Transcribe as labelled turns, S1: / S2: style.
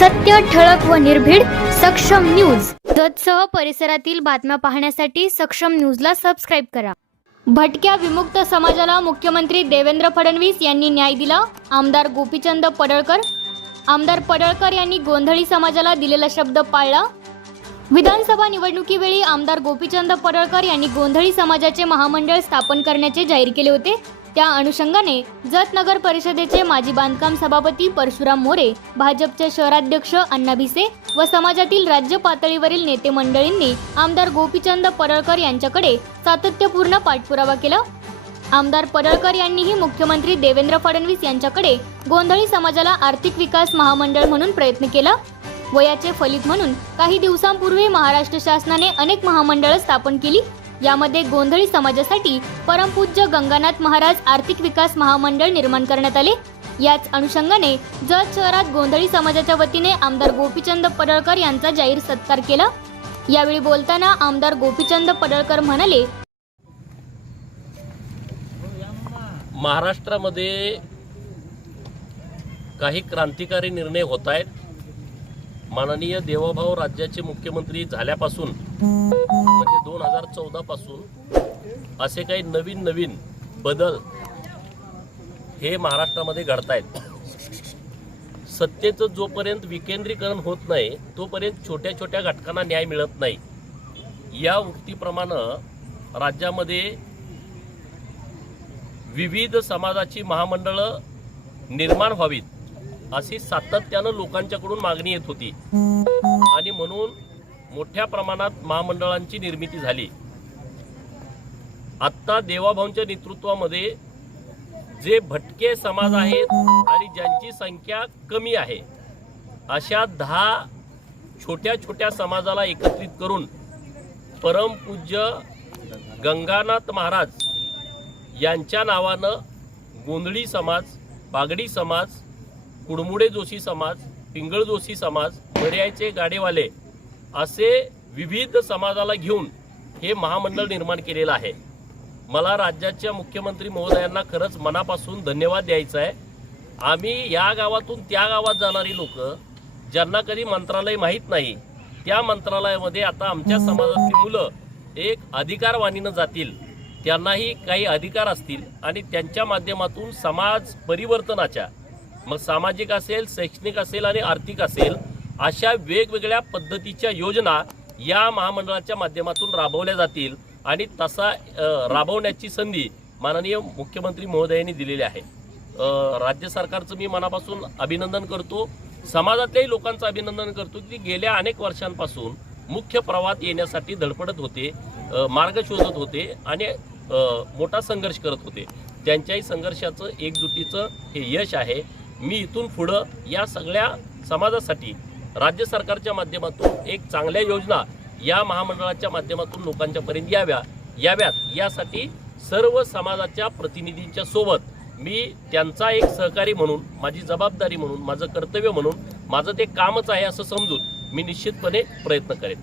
S1: सत्य ठळक व निर्भीड सक्षम न्यूज. जतसह परिसरातील बातम्या पाहण्यासाठी सक्षम न्यूजला सबस्क्राईब करा. भटक्या विमुक्त समाजाला मुख्यमंत्री देवेंद्र फडणवीस यांनी न्याय दिला. आमदार गोपीचंद पडळकर आमदार पडळकर यांनी गोंधळी समाजाला दिलेला शब्द पाळला. विधानसभा निवडणुकीवेळी आमदार गोपीचंद पडळकर यांनी गोंधळी समाजाचे महामंडळ स्थापन करण्याचे जाहीर केले होते. त्या अनुषंगाने जत नगर परिषदेचे माजी बांधकाम सभापती परशुराम मोरे भाजपचे शहराध्यक्ष अण्णा भिसे व समाजातील राज्य पातळीवरील नेते मंडळींनी आमदार गोपीचंद परळकर यांच्याकडे सातत्यपूर्ण पाठपुरावा केला. आमदार परळकर यांनीही मुख्यमंत्री देवेंद्र फडणवीस यांच्याकडे गोंधळी समाजाला आर्थिक विकास महामंडळ म्हणून प्रयत्न केला वयाचे फलित म्हणून काही दिवसांपूर्वी महाराष्ट्र शासनाने अनेक महामंडळं स्थापन केली. यामध्ये गोंधळी समाजासाठी परमपूज्य गंगानाथ महाराज आर्थिक विकास महामंडळ निर्माण करण्यात आले. याच अनुषंगाने जत शहरात गोंधळी समाजाच्या वतीने आमदार गोपीचंद पडळकर यांचा जाहीर सत्कार केला. यावेळी बोलताना आमदार गोपीचंद पडळकर म्हणाले
S2: महाराष्ट्रामध्ये काही क्रांतिकारी निर्णय होत आहेत. माननीय देवाभाऊ राज्याचे मुख्यमंत्री झाल्यापासून म्हणजे दोन हजार चौदा पासून असे काही नवीन नवीन बदल हे महाराष्ट्रामध्ये घडतायत. सत्तेचं जोपर्यंत विकेंद्रीकरण होत नाही तोपर्यंत छोट्या छोट्या घटकांना न्याय मिळत नाही. या उक्तीप्रमाणे राज्यामध्ये विविध समाजाची महामंडळं निर्माण व्हावीत अशी सातत्यानं लोकांच्याकडून मागणी येत होती. आणि म्हणून मोठ्या प्रमाणात महामंडळांची निर्मिती झाली. आत्ता देवाभाऊंच्या नेतृत्वामध्ये जे भटके समाज आहेत आणि ज्यांची संख्या कमी आहे अशा दहा छोट्या छोट्या समाजाला एकत्रित करून परमपूज्य गंगानाथ महाराज यांच्या नावानं गोंधळी समाज बागडी समाज कुडमुडे जोशी समाज पिंगळ जोशी समाज पर्यायचे गाडेवाले असे विविध समाजाला घेऊन हे महामंडळ निर्माण केलेलं आहे. मला राज्याच्या मुख्यमंत्री महोदयांना खरंच मनापासून धन्यवाद द्यायचा आहे. आम्ही या गावातून त्या गावात जाणारी लोक ज्यांना कधी मंत्रालय माहीत नाही त्या मंत्रालयामध्ये आता आमच्या समाजातली मुलं एक अधिकारवाणीनं जातील. त्यांनाही काही अधिकार असतील आणि त्यांच्या माध्यमातून समाज परिवर्तनाच्या मग सामाजिक असेल शैक्षणिक असेल आणि आर्थिक असेल अशा वेगवेगळ्या पद्धतीच्या योजना या महामंडळाच्या माध्यमातून राबवल्या जातील आणि तसा राबवण्याची संधी माननीय मुख्यमंत्री महोदयांनी दिलेली आहे. राज्य सरकारचं मी मनापासून अभिनंदन करतो. समाजातल्याही लोकांचं अभिनंदन करतो की गेल्या अनेक वर्षांपासून मुख्य प्रवाहात येण्यासाठी धडपडत होते मार्ग शोधत होते आणि मोठा संघर्ष करत होते. त्यांच्याही संघर्षाचं एकजुटीचं हे यश आहे. मी इथून पुढं या सगळ्या समाजासाठी राज्य सरकारच्या माध्यमातून एक चांगल्या योजना या महामंडळाच्या माध्यमातून लोकांच्यापर्यंत याव्या. याव्यात. यासाठी सर्व समाजाच्या प्रतिनिधींच्या सोबत मी त्यांचा एक सहकारी म्हणून माझी जबाबदारी म्हणून माझं कर्तव्य म्हणून माझं ते कामच आहे असं समजून मी निश्चितपणे प्रयत्न करेन.